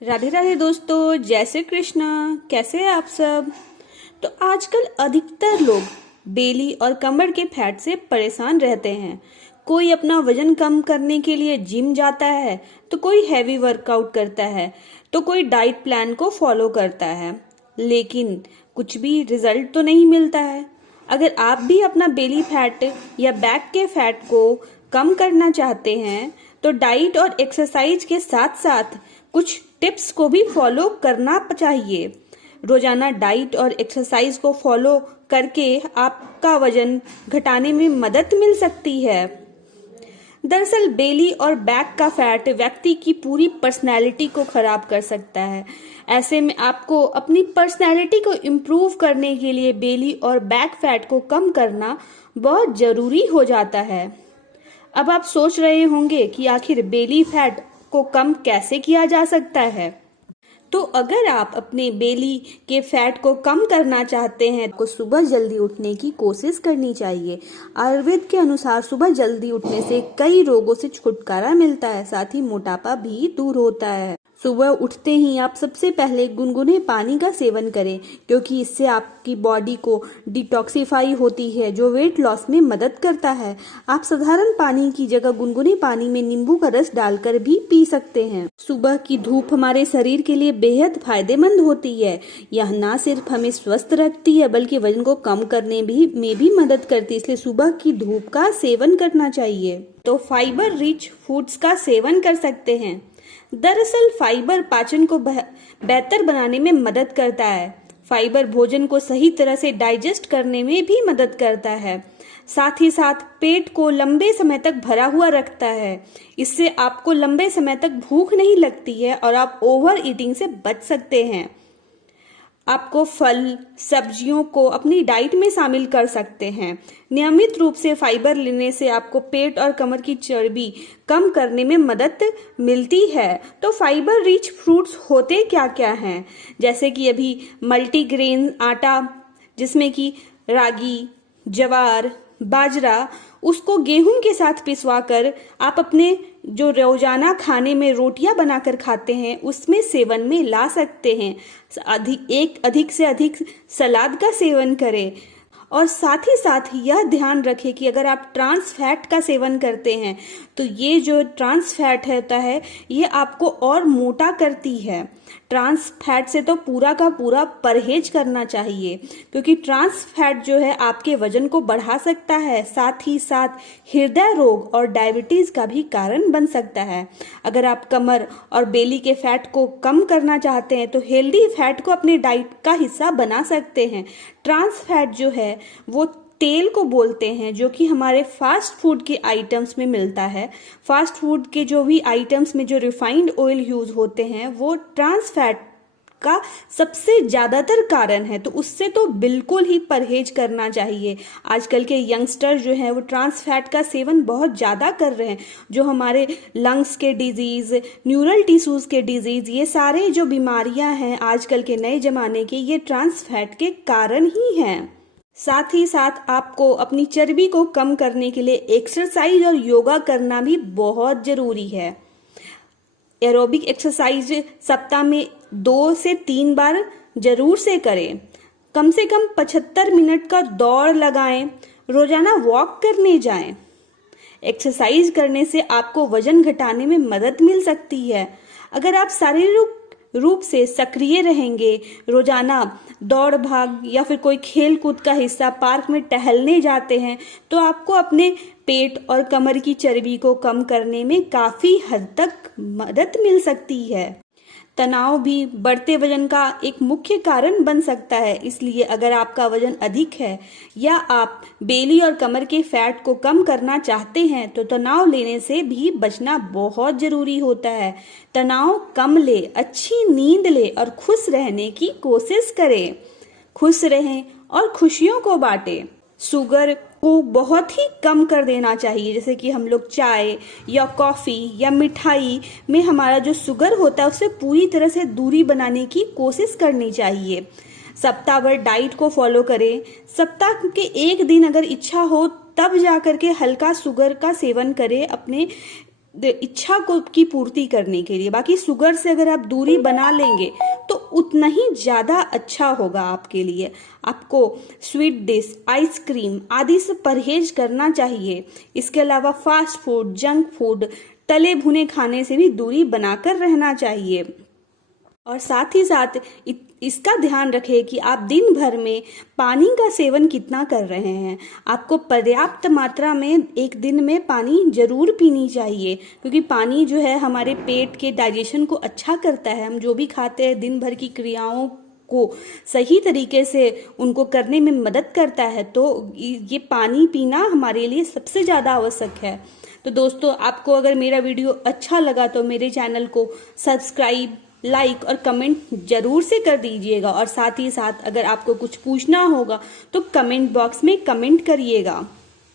राधे राधे दोस्तों, जय श्री कृष्णा। कैसे हैं आप सब। तो आजकल अधिकतर लोग बेली और कमर के फैट से परेशान रहते हैं। कोई अपना वजन कम करने के लिए जिम जाता है, तो कोई हैवी वर्कआउट करता है, तो कोई डाइट प्लान को फॉलो करता है, लेकिन कुछ भी रिजल्ट तो नहीं मिलता है। अगर आप भी अपना बेली फैट या बैक के फैट को कम करना चाहते हैं, तो डाइट और एक्सरसाइज के साथ साथ कुछ टिप्स को भी फॉलो करना चाहिए। रोजाना डाइट और एक्सरसाइज को फॉलो करके आपका वजन घटाने में मदद मिल सकती है। दरअसल बेली और बैक का फैट व्यक्ति की पूरी पर्सनैलिटी को खराब कर सकता है। ऐसे में आपको अपनी पर्सनैलिटी को इम्प्रूव करने के लिए बेली और बैक फैट को कम करना बहुत जरूरी हो जाता है। अब आप सोच रहे होंगे कि आखिर बेली फैट को कम कैसे किया जा सकता है। तो अगर आप अपने बेली के फैट को कम करना चाहते हैं तो सुबह जल्दी उठने की कोशिश करनी चाहिए। आयुर्वेद के अनुसार सुबह जल्दी उठने से कई रोगों से छुटकारा मिलता है, साथ ही मोटापा भी दूर होता है। सुबह उठते ही आप सबसे पहले गुनगुने पानी का सेवन करें, क्योंकि इससे आपकी बॉडी को डिटॉक्सिफाई होती है, जो वेट लॉस में मदद करता है। आप साधारण पानी की जगह गुनगुने पानी में नींबू का रस डालकर भी पी सकते हैं। सुबह की धूप हमारे शरीर के लिए बेहद फायदेमंद होती है। यह न सिर्फ हमें स्वस्थ रखती है, बल्कि वजन को कम करने में भी मदद करती है। इसलिए सुबह की धूप का सेवन करना चाहिए। तो फाइबर रिच फूड्स का सेवन कर सकते हैं। दरअसल फाइबर पाचन को बेहतर बनाने में मदद करता है। फाइबर भोजन को सही तरह से डाइजेस्ट करने में भी मदद करता है। साथ ही साथ पेट को लंबे समय तक भरा हुआ रखता है। इससे आपको लंबे समय तक भूख नहीं लगती है और आप ओवर ईटिंग से बच सकते हैं। आपको फल सब्जियों को अपनी डाइट में शामिल कर सकते हैं। नियमित रूप से फाइबर लेने से आपको पेट और कमर की चर्बी कम करने में मदद मिलती है। तो फाइबर रिच फ्रूट्स होते क्या क्या हैं, जैसे कि अभी मल्टीग्रेन आटा, जिसमें कि रागी, ज्वार, बाजरा, उसको गेहूं के साथ पिसवा कर आप अपने जो रोजाना खाने में रोटियां बनाकर खाते हैं उसमें सेवन में ला सकते हैं। अधिक से अधिक सलाद का सेवन करें और साथ ही साथ यह ध्यान रखें कि अगर आप ट्रांस फैट का सेवन करते हैं तो ये जो ट्रांस फैट होता है ये आपको और मोटा करती है। ट्रांस फैट से तो पूरा का पूरा परहेज करना चाहिए, क्योंकि ट्रांस फैट जो है आपके वजन को बढ़ा सकता है, साथ ही साथ हृदय रोग और डायबिटीज का भी कारण बन सकता है। अगर आप कमर और बेली के फैट को कम करना चाहते हैं तो हेल्दी फैट को अपने डाइट का हिस्सा बना सकते हैं। ट्रांस फैट जो है वो तेल को बोलते हैं, जो कि हमारे फास्ट फूड के आइटम्स में मिलता है। फास्ट फूड के जो भी आइटम्स में जो रिफाइंड ऑयल यूज होते हैं वो ट्रांस फैट का सबसे ज्यादातर कारण है, तो उससे तो बिल्कुल ही परहेज करना चाहिए। आजकल के यंगस्टर जो हैं वो ट्रांस फैट का सेवन बहुत ज्यादा कर रहे हैं, जो हमारे लंग्स के डिजीज, न्यूरल टिश्यूज के डिजीज, ये सारे जो बीमारियां हैं आजकल के नए जमाने के, ये ट्रांस फैट के कारण ही हैं। साथ ही साथ आपको अपनी चर्बी को कम करने के लिए एक्सरसाइज और योगा करना भी बहुत जरूरी है। एरोबिक एक्सरसाइज सप्ताह में 2 से 3 बार जरूर से करें। कम से कम 75 मिनट का दौड़ लगाएं। रोजाना वॉक करने जाएं। एक्सरसाइज करने से आपको वजन घटाने में मदद मिल सकती है। अगर आप शारीरिक रूप से सक्रिय रहेंगे, रोजाना दौड़ भाग या फिर कोई खेल कूद का हिस्सा पार्क में टहलने जाते हैं, तो आपको अपने पेट और कमर की चर्बी को कम करने में काफी हद तक मदद मिल सकती है। तनाव भी बढ़ते वजन का एक मुख्य कारण बन सकता है। इसलिए अगर आपका वजन अधिक है या आप बेली और कमर के फैट को कम करना चाहते हैं तो तनाव लेने से भी बचना बहुत जरूरी होता है। तनाव कम ले, अच्छी नींद ले और खुश रहने की कोशिश करें। खुश रहें और खुशियों को बांटें। शुगर को बहुत ही कम कर देना चाहिए, जैसे कि हम लोग चाय या कॉफ़ी या मिठाई में हमारा जो शुगर होता है उससे पूरी तरह से दूरी बनाने की कोशिश करनी चाहिए। सप्ताह भर डाइट को फॉलो करें। सप्ताह के एक दिन अगर इच्छा हो तब जाकर के हल्का शुगर का सेवन करें अपने इच्छा को की पूर्ति करने के लिए। बाकी शुगर से अगर आप दूरी बना लेंगे तो उतना ही ज़्यादा अच्छा होगा आपके लिए। आपको स्वीट डिश, आइसक्रीम आदि से परहेज करना चाहिए। इसके अलावा फास्ट फूड, जंक फूड, तले भुने खाने से भी दूरी बनाकर रहना चाहिए। और साथ ही साथ इसका ध्यान रखें कि आप दिन भर में पानी का सेवन कितना कर रहे हैं। आपको पर्याप्त मात्रा में एक दिन में पानी जरूर पीनी चाहिए, क्योंकि पानी जो है हमारे पेट के डाइजेशन को अच्छा करता है। हम जो भी खाते हैं दिन भर की क्रियाओं को सही तरीके से उनको करने में मदद करता है। तो ये पानी पीना हमारे लिए सबसे ज़्यादा आवश्यक है। तो दोस्तों, आपको अगर मेरा वीडियो अच्छा लगा तो मेरे चैनल को सब्सक्राइब, लाइक और कमेंट जरूर से कर दीजिएगा। और साथ ही साथ अगर आपको कुछ पूछना होगा तो कमेंट बॉक्स में कमेंट करिएगा।